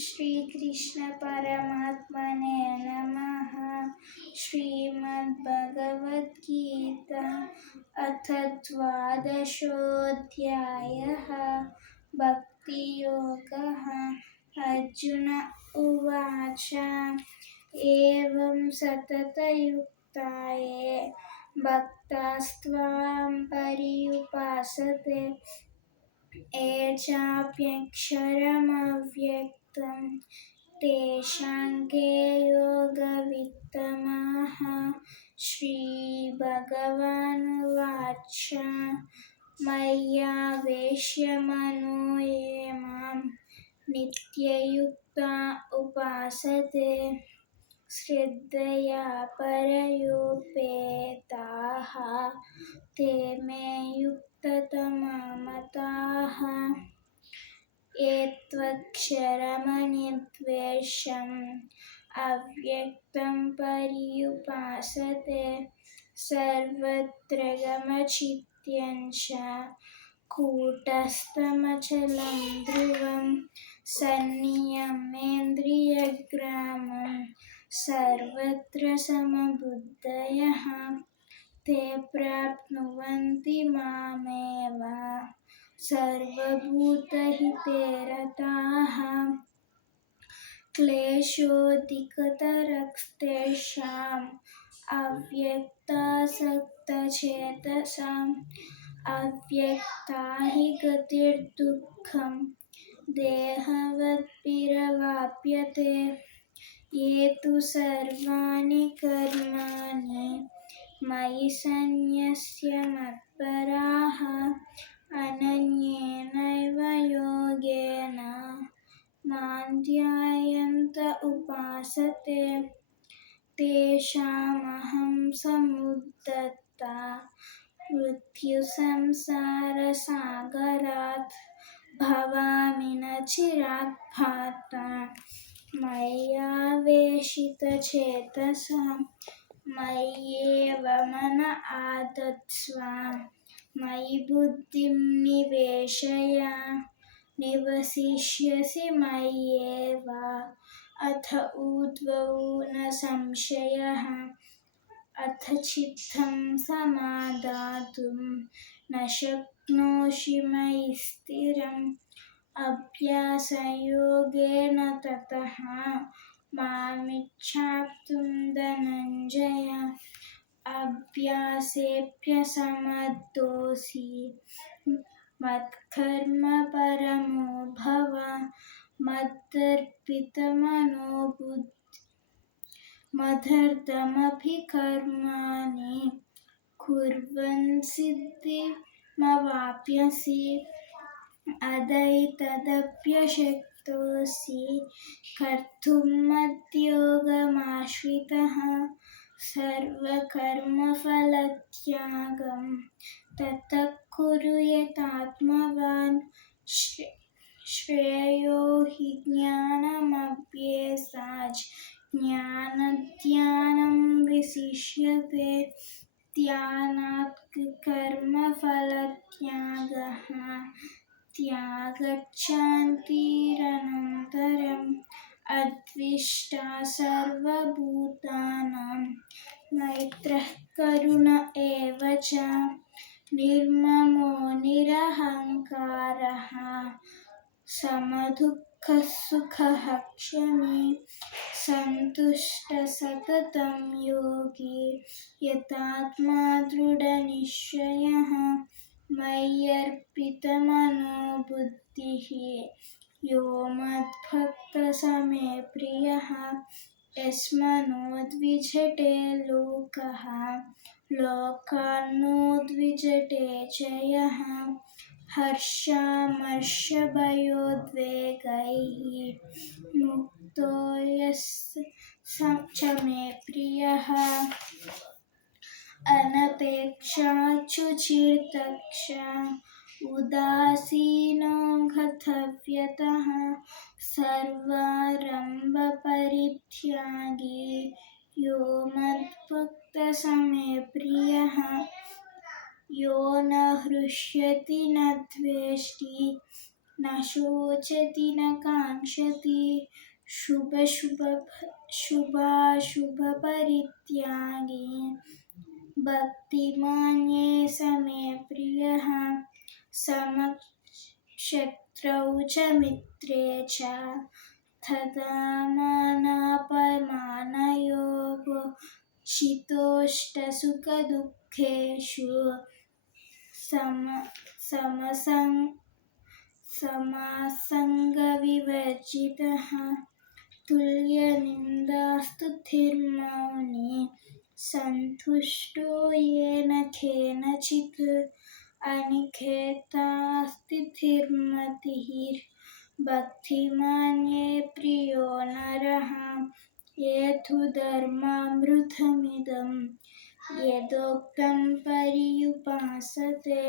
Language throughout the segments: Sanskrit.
श्रीकृष्ण परमात्मने नमः। श्रीमद्भगवद्गीता अथ द्वादशोऽध्यायः भक्तियोगः। अर्जुन उवाच एवं सततयुक्ताये भक्तास्त्वां पर्युपासते ये चाप्यक्षरमव्यक्तं तेषां के योगवित्तमाः। श्रीभगवानुवाच मय्यावेश्य मनो ये मां नित्ययुक्ता उपासते श्रद्धया परयोपेताः ते मे युक्ततमा मताः। ये त्वक्षरमनिर्द्वेषम् अव्यक्तं पर्युपासते सर्वत्र गमचिन्त्यं च कूटस्थमचलं ध्रुवं सन्नियमेन्द्रियग्रामं सर्वत्र समबुद्धयः ते प्राप्नुवन्ति मामेव सर्वभूतहिते रताः। क्लेशोऽधिकतरस्तेषाम् अव्यक्तासक्तचेतसाम् अव्यक्ता हि गतिर्दुःखं देहवद्भिरवाप्यते। ये तु सर्वाणि कर्माणि मयि सन्न्यस्य मत्पराः अनन्येनैव योगेन मां ध्यायन्त उपासते तेषामहं समुद्धर्ता मृत्युसंसारसागरात् भवामि न चिरात् भर्ता। मय्यावेशितचेतसां मय्येव मन आधत्स्व मयि बुद्धिं निवेशय निवसिष्यसि मय्येव अथ ऊर्ध्वं न संशयः। अथ चित्तं समादातुं न शक्नोषि मयि स्थिरम् अभ्यासयोगेन ततः मामिच्छाप्तुं धनञ्जय। अभ्यासेऽप्यसमर्थोऽसि मत्कर्म परमो भव मदर्पणमपि कर्माणि कुर्वन् सिद्धिमवाप्स्यसि। अदैतदप्यशक्तोऽसि कर्तुं मद्योगमाश्रितः सर्वकर्मफलत्यागं ततः कुरु यतात्मवान्। श्रेयो हि ज्ञानमभ्यासाच् ज्ञानाद् विशिष्यते ध्यानात् कर्मफलत्यागः त्यागच्चान्तिरनन्तरम् अद्वेष्टा सर्वभूतानां मैत्रः करुण एव च निर्ममो निरहङ्कारः समदुःखसुखः क्षमी सन्तुष्टः सततं योगी यतात्मा दृढनिश्चयः। मय्यर्पितमनो बुद्धिः यो मद्भक्तः स मे प्रियः। यस्मान्नो द्विजते लोकः लोकान्नो द्विजते च यः हर्षामर्षभयोद्वेगैः मुक्तो यः स च मे प्रियः। अनपेक्षाच्युचिर्दक्षः उदासीनो गतव्यतः सर्वारम्भपरित्यागी यो मद्भक्तः स मे प्रियः। यो न हृष्यति न द्वेष्टि न शोचति न काङ्क्षति शुभाशुभपरित्यागी भक्तिमान् ये स मे प्रियः समक्षत्रौ च मित्रे च तथा मानापमानयोः शीतोष्णसुखदुःखेषु समासङ्गविवर्जितः तुल्यनिन्दास्तुतिर्मौनी सन्तुष्टो येन केनचित् अनिकेतास्तिथिर्मतिः भक्तिमान् ये प्रियो नरः ये तु धर्मामृतमिदं यदोक्तं पर्युपासते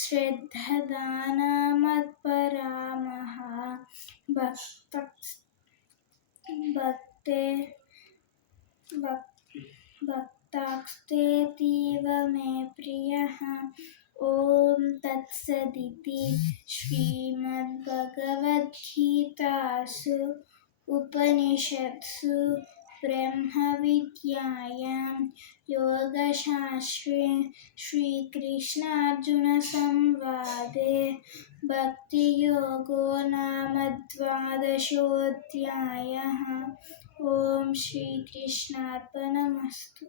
श्रद्धदाना मत्परामः भक्तास्तेतीव मे प्रियः ॐ तत्सदिति श्रीमद्भगवद्गीतासु उपनिषत्सु ब्रह्मविद्यायां योगशास्त्रे श्रीकृष्णार्जुनसंवादे भक्तियोगो नाम द्वादशोऽध्यायः। ॐ श्रीकृष्णार्पणमस्तु।